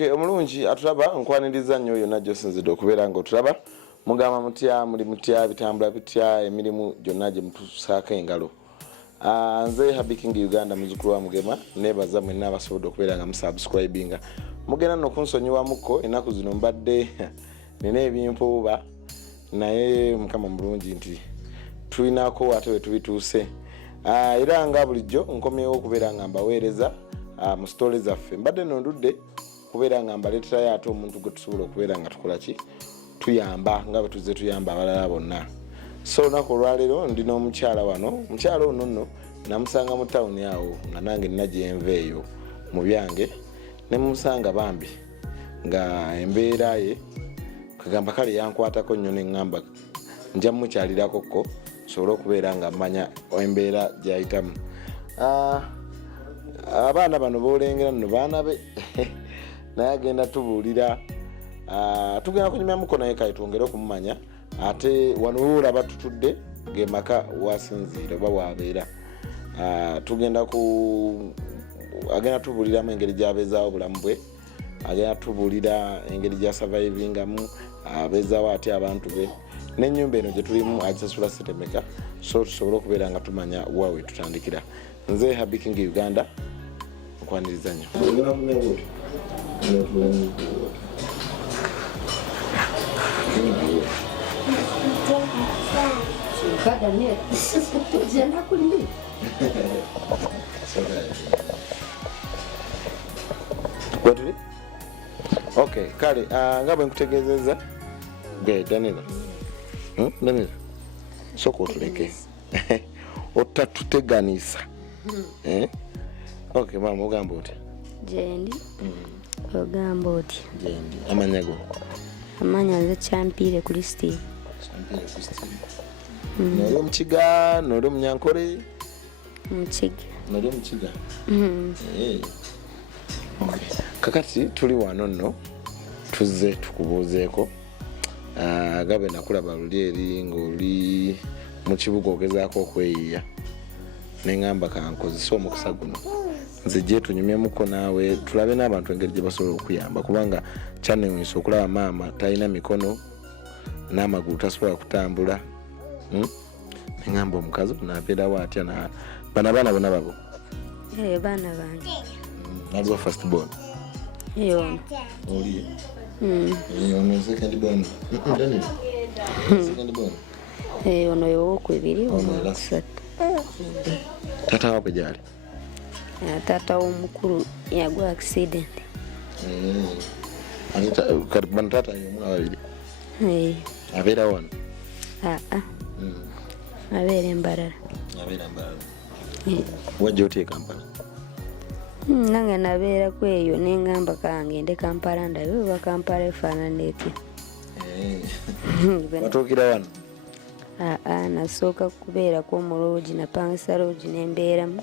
Okay, omulungi atulaba nkwaniriza nnyo yonna gy'osinzidde okubeera ng'otulaba mugamba mutya muli mutya bitambula bitya emirimu gyonna gye mutusaako engalo. Nze Happy King Uganda muzukulu wa Mugema nebaza mwenna abasobodde okubeera nga musubscribinga mugenda nno kunsonyiwamuko ennaku zino mbadde nina ebimpuuba naye mukama mulungi nti tulinako ate we tubituuse. Era nga bulijjo nkomyewo okubeera nga mbaweereza mu story zaffe mbadde nondudde kubeera nga mbaleeterayo ate omuntu gwe tusobola okubeera nga tukola ki tuyamba nga bwe tuzze tuyamba abalala bonna. So olunaku olwaleero ndina omukyala wano, omukyala ono nno namusanga mu tawuni awo nga nange nina gyenva eyo mu byange ne mumusanga bambi nga embeera ye kagamba kale yankwatako nnyo ne ŋŋamba nja mukyalirako ko sobole okubeera nga mmanya embeera gy'ayitamu. Abaana bano boolengera nno baana be naye agenda tubuulira tugenda kunyumyamuko naye kale twongere okumumanya ate wano olaba tutudde gemaka wasinziira oba wabeera. Agenda tubuuliramu engeri gy'abeezaawo obulamu bwe, agenda tubuulira engeri gy'asurvivingamu, abeezaawo ate abantu be n'ennyumba eno gye tulimu agisasula ssente mmeka, so tusobole okubeera nga tumanya waawe tutandikira. Nze Happy King Uganda nkwaniriza nnyo. Okay, kale nga bwe nkutegeezezza Danila. Danila soko otuleke otatuteganisa. Okay, mama ogamba otya? Jendi ogamba otya? Jendi amanya go? Amanya nze Champiire Christine. Champiire Christine. Noli omukiga noli omunyankole? Mukiga. Noli omukiga? Okay. Kakati tuli wano nno tuzze tukubuuzeeko gabe nakulaba luli eri ng'oli mu kibuga ogezaako okweyiya neŋŋamba kankozesa omukisa guno nze gye tunyumyemuko naawe tulabe n'abantu engeri gye basobola okuyamba kubanga kyanewunyisa okulaba maama talina mikono n'amagulu tasobola kutambula. Neŋŋamba omukazi naabeerawo atya bano abaana bonna babo? Baana bange. Naliwo first born? Ono. Oli? Ono second born? Second born? Ono y'owookubiri owokusatu. Taata wape gyali? Taata w'omukulu yagwa accident. Bano taata y'omu ababiri? Abeera wano? Abeera Embarara. Abeera Embarara. Wajja otya e Kampala? Nange nabeera ku eyo neŋŋamba kangende Kampala ndabe oba Kampala efaanana etya. Watuukira wano? Nasooka kubeerako omuloogi napangisa loogi nembeeramu.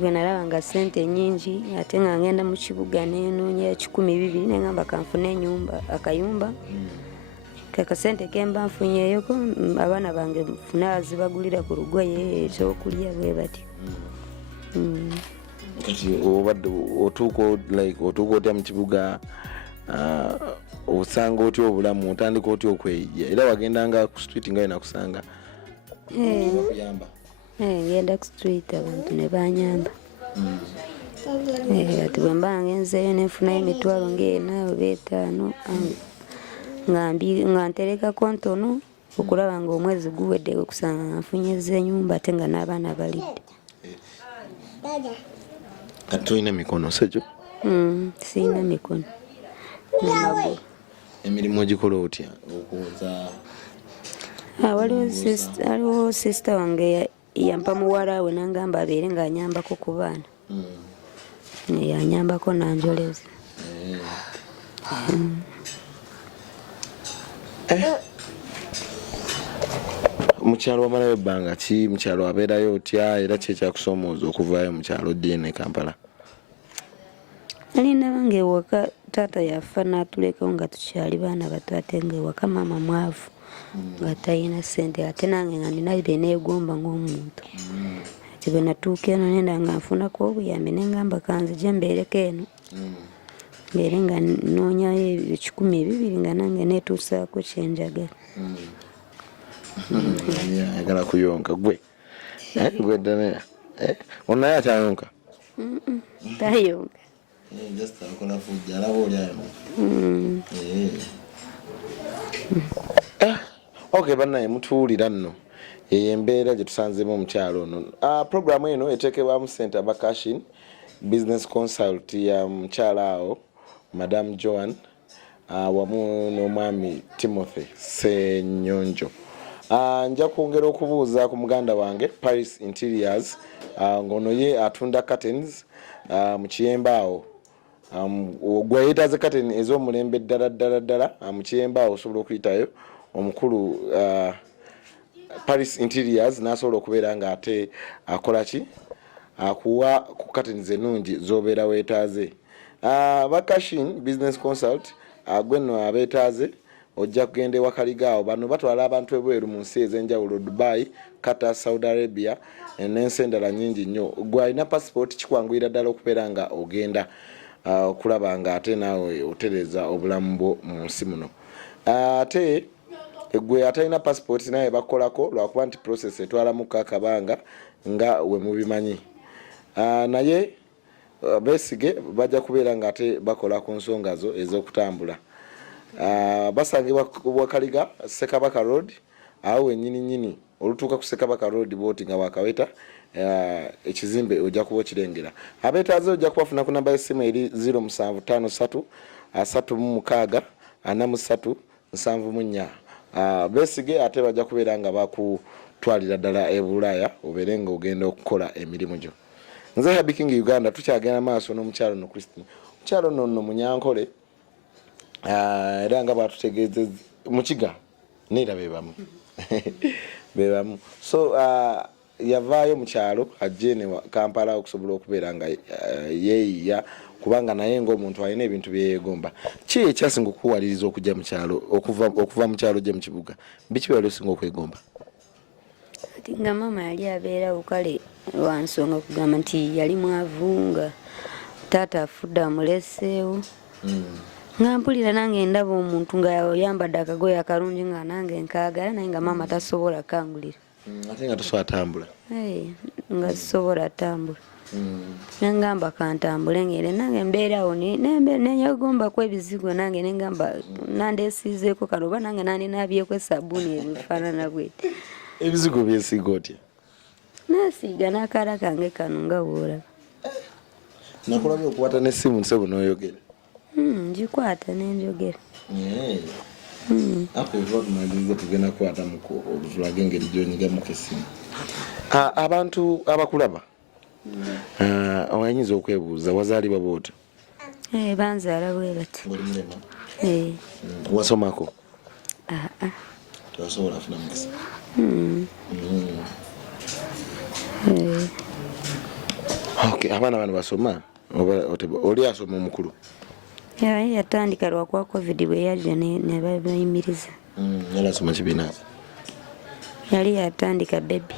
Bwe nalaba nga ssente nnyingi ate nga ngenda mu kibuga nenoonya 1,200 neŋŋamba kanfune akayumba kakasente kemba nfunyeyoko abaana bange nfune azibagulira ku lugoye ekyokulya bwe batyo. Kati obadde otuuka otya mu kibuga osanga otya obulamu otandika otya okweyija era wagendanga ku street nga yenakusanga bakuyamba? Ngenda ku street abantu ne banyamba. Ati bwe mba ngenzeeyo nenfunayo emitwalo ng'ena oba 5 nga nterekako ntono okulaba nga omwezi guwedde okusanga nga nfunyezza ennyumba ate nga n'abaana balidde. Kati tolina mikono sekyo? Sirina mikono namagulu. Emirimu ogikola otya okuwuza? Waliwo sisita wange yampa muwala we nangamba abeere ng'anyambako ku baana. Yanyambako nanjoleza. Mukyalo wamalayo ebbanga ki? Mukyalo abeerayo otya era ki ekyakusoomooza okuvaayo mukyalo ojje ne Kampala? Nali ndaba ng'ewaka taata yafa n'atulekawo nga tukyali baana bato ate ng'ewaka maama mwavu nga talina ssente ate nange nga nina bye neegomba ng'omuntu. Bwe natuuka eno nenda nga nfunako obuyambi neŋŋamba kanzije mbeereko eno mbeere nga noonyayo 1,200 nga nange neetuusaako kyenjagala. Ayagala kuyonka gwe gwe ddala ono naye akyayonka Tayonka. just akola fujja alaba oli ayo. Okay bannaye mutuwulira nno eyo embeera gye tusanzeemu omukyalo ono. Programu eno eteekebwamu Center Bakashin business consult ya mukyala awo Madam Joan wamu n'omwami Timothy Senyonjo. Nja kwongera okubuuza ku muganda wange Paris Interiors ngono ye atunda curtains mu Kiyemba awo. Gwe yeetaaze curtain ez'omulembe ddala mu Kiyemba awo osobola okuyitayo omukulu Paris Interiors n'asobola okubeera nga ate akola ki akuwa ku curtains ennungi z'obeera weetaaze. Bakashin business consult gwe nno abeetaaze ojja kugenda ewakaligaawo. Bano batwala abantu ebweru mu nsi ez'enjawulo, Dubai, Qatar, Saudi Arabia n'ensi endala nnyingi nnyo. Gwe alina passport kikwanguyira ddala okubeera nga ogenda okulaba nga ate naawe otereza obulamu bwo mu nsi muno. Ate gwe atalina passport naye bakolako lwakuba nti process etwalamuko akabanga nga we mubimanyi. Naye beesige bajja kubeera nga ate bakola ku nsonga zo ez'okutambula. Basangibwa Wakaliga Sekabaka Road awo wennyini olutuuka ku Sekabaka Road bwoti nga wakaweta ekizimbe ojja kuba okirengera. Abeetaaze ojja kubafuna ku namba y'essimu eri 0753 36 43 74. Beesige ate bajja kubeera nga bakutwalira ddala e Bulaaya obeere nga ogenda okukola emirimu gyo. Nze Happy King Uganda tukyagenda maaso n'omukyalo no Christine. Mukyalo nno Munyankole era nga batutegeeze mukiga neera bebamu bebamu. So yavaayo mu kyalo ajje ne Kampala okusobola okubeera nga yeeyiya kubanga naye ng'omuntu alina ebintu byeyegomba. Ki ekyasinga okukuwaliriza okujja mu kyalo okuva mu kyalo gye mu kibuga? Biki byali osinga okwegomba? Nga mama yali abeerawo kale wansonga kugamba nti yali mwavunga taata afudde amuleseewo. Nga mpulira nange ndaba omuntu nga yambadde akagoye akalungi nga nange nkaagala naye nga mama tasobola kangulira. Ate nga tosobola tambula? Nga sisobola tambula. Nengamba kantambule ngere nange mbeerawo nenyegombaku ebizigo nange nengamba nandeesiizeeko kano oba nange nandinaabyeko esabbuuni ebifaanana bweti. Ebizigo byesiiga otya? Nasiiga n'akaala kange kano nga bw'olaba. Nakulabye okukwata n'essimu nsebo n'oyogera? Ngikwata n'enjogera. Apo ebiva tumaliriza tugenda kukwata tulage engeri gy'onyigamuko essimu. Abantu abakulaba oyinza okwebuuza wazaalibwa bw'otyo? Banzaala bwe bati. Oli mulema? Wasomako? Tewasobola kufuna mukisa? Okay, abaana bano basoma? Oli asoma omukulu? Yatandika lwakuba COVID bwe yajja ne bayimiriza. Yali asoma kibiina? Yali yatandika baby.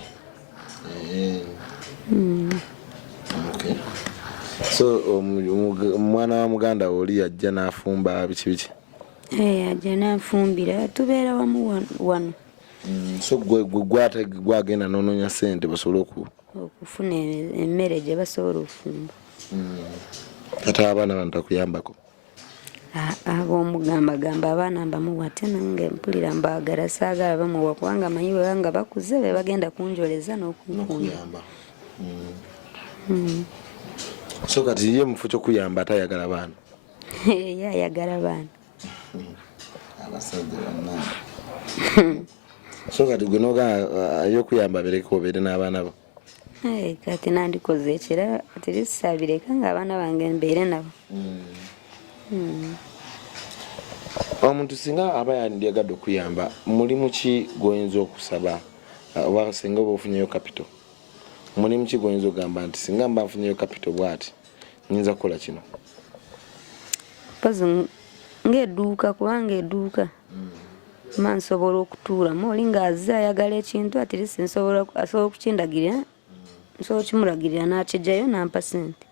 Okay. So omwana wa muganda oli yajja n'afumba biki? Yajja n'anfumbira tubeera wamu wano. So gwagenda n'onoonya ssente basobole okufuna emmere gye basobola okufumba. Kati abaana bano takuyambako? Ab'omugambagamba abaana mbamuwa ate nange mpulira mbaagala saagala bamuwa kubanga manyi bwe banga bakuze be bagenda kunjoleza n'okunkuyamba. So kati ye mufu ky'okuyamba atayagala baana? Ye ayagala baana. Abasajja bannange. So kati gwe n'ogamba ey'okuyamba bireke obeere n'abaana bo? Kati nandikoze ekira ati lisabireka ng'abaana bange mbeere nabo. Omuntu singa aba yandiyagadde okuyamba mulimu ki gw'oyinza okusaba oba singa oba ofunyeyo kapito? Mulimu ki gw'oyinza okugamba nti singa mba nfunyeyo kapito bw'ati nyinza kukola kino? Pozi ng'edduuka kubanga edduuka mma nsobola okutuulamu oli ng'azze ayagala ekintu ati lisi asobola okukindagirira nsobola okimulagirira n'akijjayo n'ampa ssente.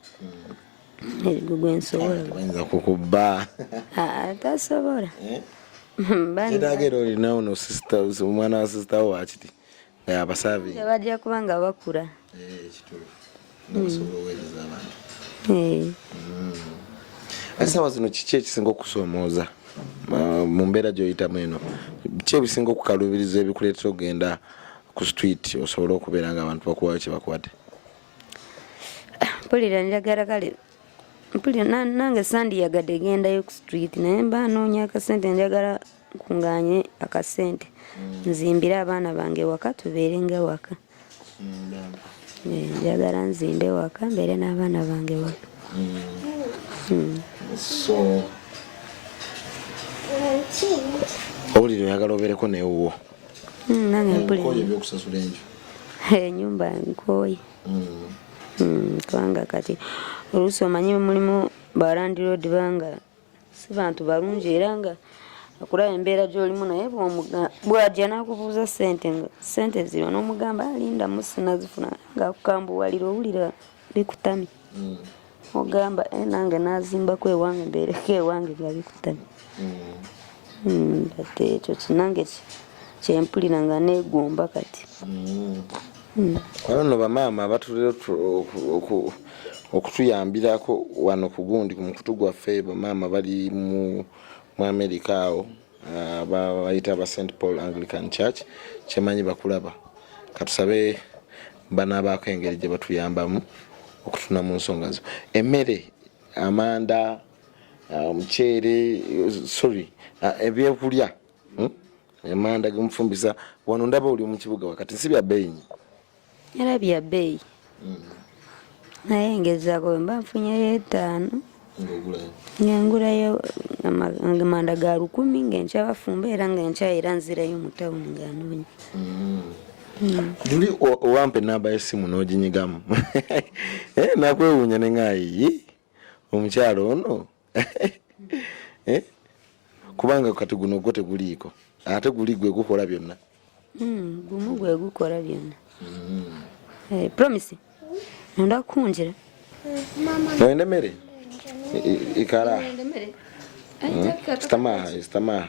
Erigugu ensobola. Bayinza kukuba. Tasobola. Yetagero olinawo no sister omwana wa sister wo akiti. Abasavi. Bajja kubanga bakula. Kituufu. Nakusobola oweereza abantu. Asawa zino kiki ekisinga okusoomooza mu mbeera gy'oyitamu eno? Kiki ebisinga okukalubiriza ebikuleetera okugenda ku street osobola okubeera nga abantu bakuwayo kye bakwate? Mpulira njagala kale mpulira nange sandiyagadde gendayo ku street naye mba noonya akasente njagala nkunganye akasente nzimbire abaana bange waka tubeere nga waka. Njagala nzimbe waka mbeere n'abaana bange waka. So owulire oyagala obeereko newuwo? Nange mpulira ebyokusasula enju enyumba nkooye. Kubanga kati oluusi omanyi mulimu balandiroodi banga si bantu balungi era nga akulaba embeera gy'olimu naye bw'ajja n'akubuuza sente zino n'omugamba alinda musinazifuna ng'akukambuwalira owulira bikutamye. Ogamba nange nazimbako ewange mbeereko ewange nga bikutamye. Ate ekyo kinange kyempulira nga neegomba kati. Wano bamaama abatulira okutuyambirako wano ku gundi ku mukutu gwaffe bamaama bali mu Amerika awo bayita aba St. Paul Anglican Church kyemanyi bakulaba katusabe banaabaako engeri gye batuyambamu okutuna mu nsonga zo. Emmere amanda omuceere ebyokulya amanda gemufumbisa wano ndaba oli mu kibuga wakati si bya bbeeyi era bya bbeeyi naye ngezaako mba nfunyeyo 5 ngengulayo amanda ga 10 ng'enkya bafumba era ng'enkya era nzirayo mu tawuni ng'anoonya. Juli owampe namba y'essimu n'oginyigamu nakwewuunya ne ngaayi omukyalo ono kubanga kati guno gwo teguliiko ate guli gwe gukola byonna. Gumu gwe gukola byonna. Promise nonda kunjira noyenda emmere ikala istamaha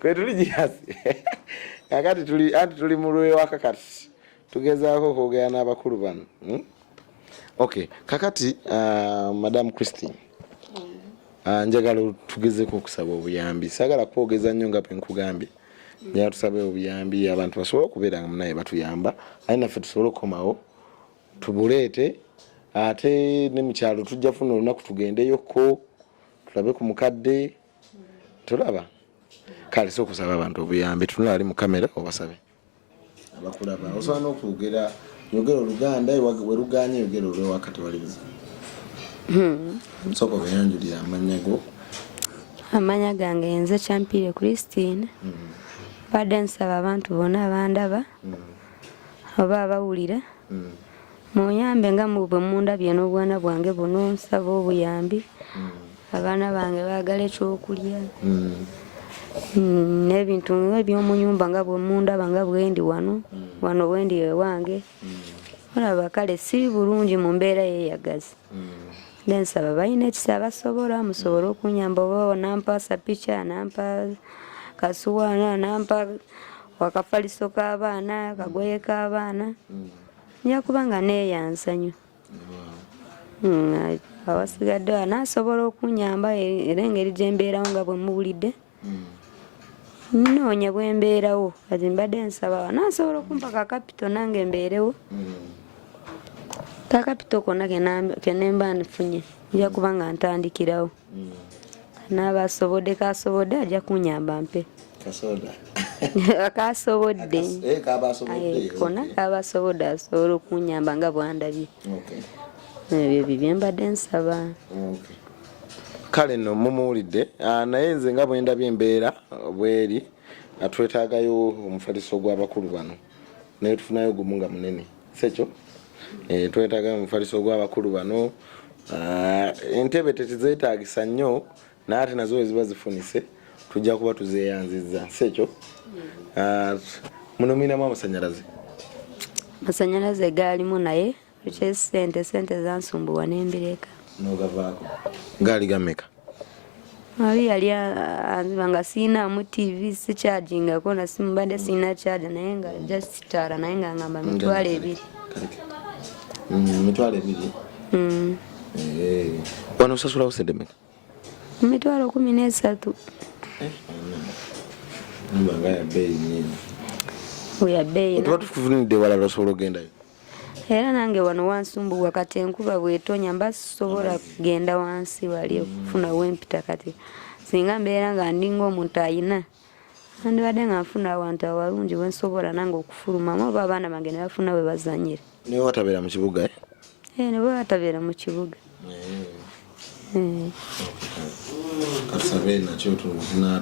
kwe tuli jihasi kakati tuli mu lwewaka kati tugezaako okwogera n'abakulu bano. Okay kakati Madam Christine njagala tugezeko okusaba obuyambi sagala kwogeza nnyo nga nkugambye njagala tusabe obuyambi abantu basobole okubeera nga munaye batuyamba aye naffe tusobole okukomawo tubuleete ate ne mu kyalo tujja funa olunaku tugendeyoko tulabe ku mukadde tulaba kale so okusaba abantu obuyambi tunula ali mu kamera obasabe abakulaba osobola n'okwogera yogera Oluganda we luganye yogera olwewaka tewali buzibu. Soko beyanjulira amanya go. Amanya gange nze Kyampire Christine. Badde nsaba abantu bonna abandaba oba abawulira muyambe nga mu bwe mundabye n'obwana bwange buno nsaba obuyambi abaana bange baagala ekyokulya n'ebintu eby'omu nnyumba nga bwe mundaba nga bwendi wano wendi ewange olaba kale si bulungi mu mbeera yeeyagaza. Nsaba balina ekisa basobola musobole okunyamba oba nampa sapica nampa kasuwaana nampa wakafaliso k'abaana kagoye k'abaana nja kubanga neeyansanyu awasigadde anaasobola okunyamba era engeri gye mbeerawo nga bwe muwulidde noonya bwe mbeerawo kati mbadde nsaba anaasobola okumpa kakapito nange mbeerewo kakapito konna kenemba nfunye nja kubanga ntandikirawo n'abasobodde kasobodde ajja kunyamba mpe kasobodde konna kabasobodde asobola okunyamba nga bwandabye ebyo bibye mbadde nsaba. Kale nno mumuwulidde naye nze nga bwendabye embeera bweri atwetaagayo omufaliso gw'abakulu bano naye tufunayo gumu nga munene sekyo twetaaga omufaliso gw'abakulu bano entebe tetuzeetaagisa nnyo naye ate nazo weziba zifunise tujja kuba tuzeeyanzizza sekyo. Muno mwinamu amasanyalaze gaalimu naye ekyo sente zansumbuwa nembireka nogavaako gaali gameka ali yali anziba nga siinamu tv sikyagingako na simu badde siina kyaja naye nga just taala naye nga ngamba 2,000 wano osasulawo sente meka 13,000 mbanga ya beeyi nyingi ya beeyi otuba tukufunidde walala osobola ogendayo era nange wano wansumbuwa kati enkuba bwetonya mba sisobola kugenda wansi wali okufuna wempita kati singa mbeera nga ndinga omuntu ayina andibadde nga nfuna awantu awalungi wensobola nange okufulumamu oba abaana bange ne bafuna we bazanyira naye watabeera mu kibuga ne bwe batabeera mu kibuga katusabe nakyo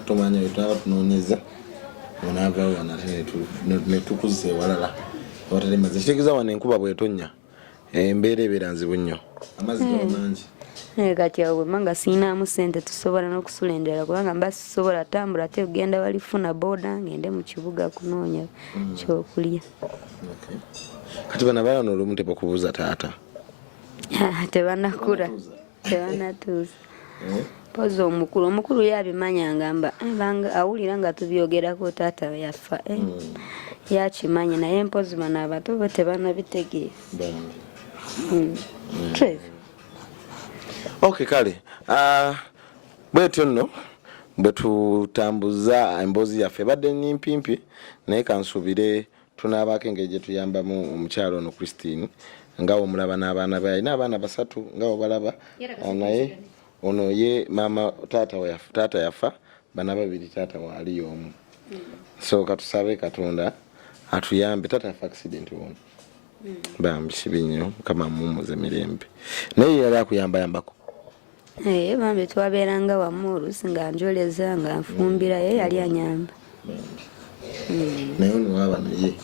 tomanya twaba tunoonyeza onaavaawo wanate netukuzza ewalala watali mazzi kitegeeza wano enkuba bwetonya embeera ebeera nzibu nnyo amazzi gaba mangi kati awo bwemanga siinamu sente tusobola n'okusula endala kubanga mba sisobola tambula ate kugenda walifuna boda ngende mu kibuga kunoonya kyokulya kati bana baana olumu tebakubuuza taata tebanakula tebanatuuza pozi omukulu yabimanya ngamba awulira nga tubyogerako taata yafa yakimanye naye mpozi bano abato bo tebanabitegeera okay kale bwetyo nno bwe tutambuza emboozi yaffe badde nyimpimpi naye kansubire tunaabaako engeri gye tuyambamu omukyalo ono Christine nga omulaba n'abaana be alina abaana 3 nga obalaba naye ono ye maama taata yafa bana 2 taata waali omu so katusabe Katonda atuyambe taata yafa accident wono bambi kibi nnyo mukama mumuze mirembe naye yali akuyambayambako bambi twabeeranga wamu oluusi nga njoleza nga nfumbira ye yali anyamba naye ono waaba naye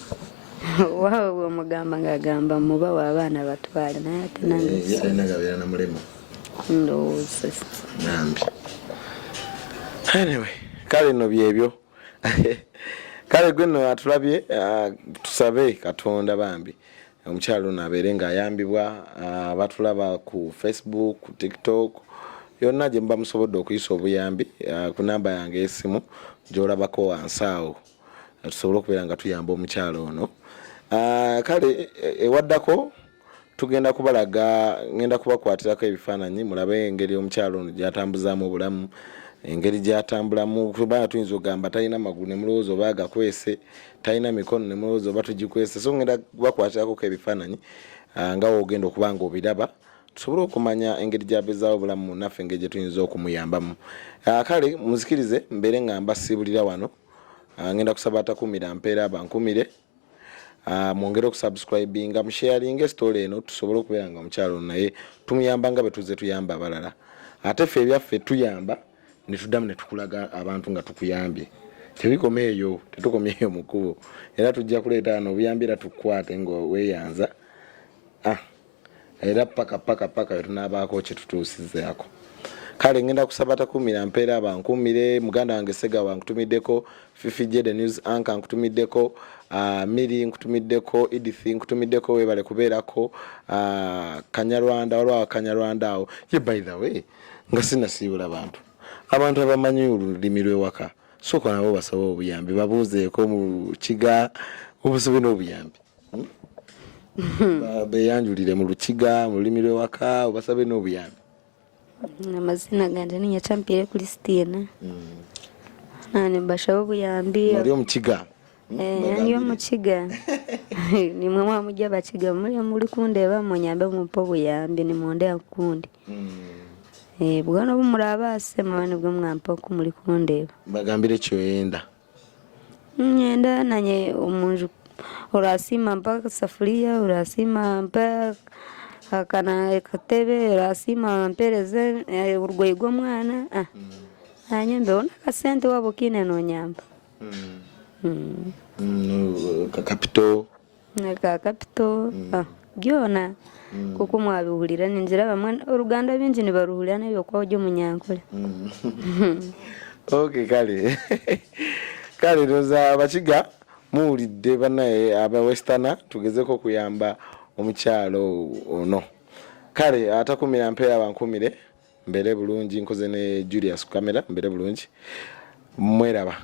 waawe bwomugamba ng'agamba muba w'abaana batwale naye ate nange talina gabeera na mulema ndowooza nambi anyway kale nno byebyo kale gwe nno atulabye tusabe Katonda bambi omukyalo ono abeere ng'ayambibwa batulaba ku Facebook ku TikTok yonna gye muba musobodde okuyisa obuyambi ku namba yange y'essimu gy'olabako wansi awo tusobole okubeera nga tuyamba omukyalo ono kale ewaddako tugenda kubalaga ngenda kubakwatirako ebifaananyi mulabe engeri omukyalo ono gy'atambuzaamu obulamu engeri gy'atambulamu kubanga tuyinza okugamba talina magulu ne mulowooza oba agakwese talina mikono ne mulowooza oba tugikwese so ngenda kubakwatirako ebifaananyi nga woogenda okuba nga obiraba tusobole okumanya engeri gy'abezaawo obulamu naffe engeri gye tuyinza okumuyambamu kale muzikirize mbeere nga mbasiibulira wano ngenda kusaba atakumira mpeera abankumire mwongere okusubscribinga musharinga story eno tusobole okubeera nga omukyalo naye tumuyamba nga betuze tuyamba abalala ate ffe ebyaffe tuyamba netuddamu netukulaga abantu nga tukuyambye tebikoma eyo tetukomye eyo mu kkubo era tujja kuleeta wano obuyambi era tukwate nga weeyanza era paka wetunaabaako kyetutuusizaako kale ngenda kusaba atakumira mpeera abankumire muganda wange Sega wankutumiddeko Fifi J the news anchor nkutumiddeko Miri nkutumiddeko Edith nkutumiddeko webale kubeerako Kanyarwanda olwa Kanyarwanda awo ye by the way nga sinasiibula abantu abamanyi olulimi lw'ewaka sooka nabo basaba obuyambi babuuzeeko mu kiga obusobe n'obuyambi beyanjulire mu lukiga mu lulimi lw'ewaka obasabe n'obuyambi amazina ganje ninya Champion Christine nani mbashaho obuyambi oli omukiga niyo mukiga nimwe mwamujja bakiga muri kundeeba munyambe mumpa obuyambi nimunde akundi bwana bumulaba asema nibwo mwampa okumuli kundeeba bagambire kyoyenda nyenda nanye omunju orasima mpa safuria orasima mpa akana katebe orasima mpereze urgoyi gw'omwana anyambe ona kasente wabo kine nonyamba kapito byona kuko mwabiwulira ninzira bamwe Uganda bingi nibaruhulira n'ebyokwogyo munyankole okay kale roza abakiga muwulidde banaye aba western tugezeko kuyamba omukyalo ono kale atakumira mpeera bankumire mbere bulungi nkoze ne Julius ku kamera mbere bulungi mweraba